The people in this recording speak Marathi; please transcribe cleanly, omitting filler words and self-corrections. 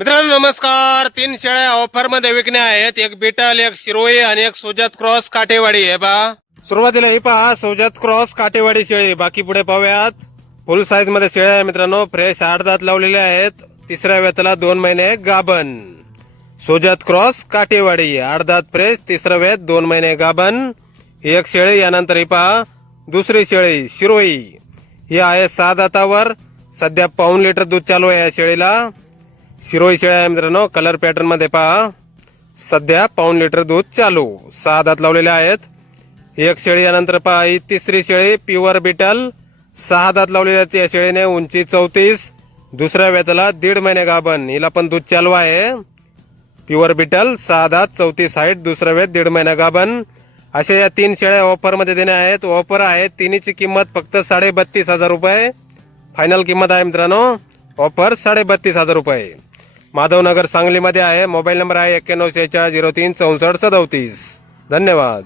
मित्रांनो नमस्कार. 3 शेळ्या ऑफर मध्ये विकणे आहेत. एक बिटल, एक शिरोई आणि एक सोजत क्रॉस काटेवाडी आहे पहा. सुरुवातीला ही पहा सोजत क्रॉस काटेवाडी शेळी. बाकी पुढे पाहूयात. फुल साईज मध्ये शेळ्या आहे मित्रांनो. फ्रेश 8 दात लावलेले आहेत. तिसऱ्या वेताला 2 महिने गाभण. सोजत क्रॉस काटेवाडी 8 दात फ्रेश, तिसरं वेत 2 महिने गाभण. एक शेळी. यानंतर ही पहा दुसरी शेळी शिरोई. ही आहे 6 दातावर. सध्या पाऊण लिटर दूध चालू आहे या शेळीला. शिरोई शेळ्या आहे मित्रांनो. कलर पॅटर्न मध्ये पहा. सध्या पाऊण लिटर दूध चालू. 6 दात लावलेले आहेत. एक शेळी. यानंतर पहा ही तिसरी शेळी प्युअर बिटल. 6 दात लावलेली आहेत या शेळीने. उंची 34. दुसऱ्या वेताला 1.5 महिने गाभण. हिला पण दूध चालू आहे. प्युअर बिटल 6 दात 34 हाईट. दुसरा वेत 1.5 महिना गाभण. अशा या 3 शेळ्या ऑफर मध्ये देणे आहेत. ऑफर आहे. तिन्हीची किंमत फक्त 32,500 रुपये. फायनल किंमत आहे मित्रांनो. ऑफर 32,500 रुपये. माधवनगर सांगलीमध्ये आहे. मोबाईल नंबर आहे 9146036437. धन्यवाद.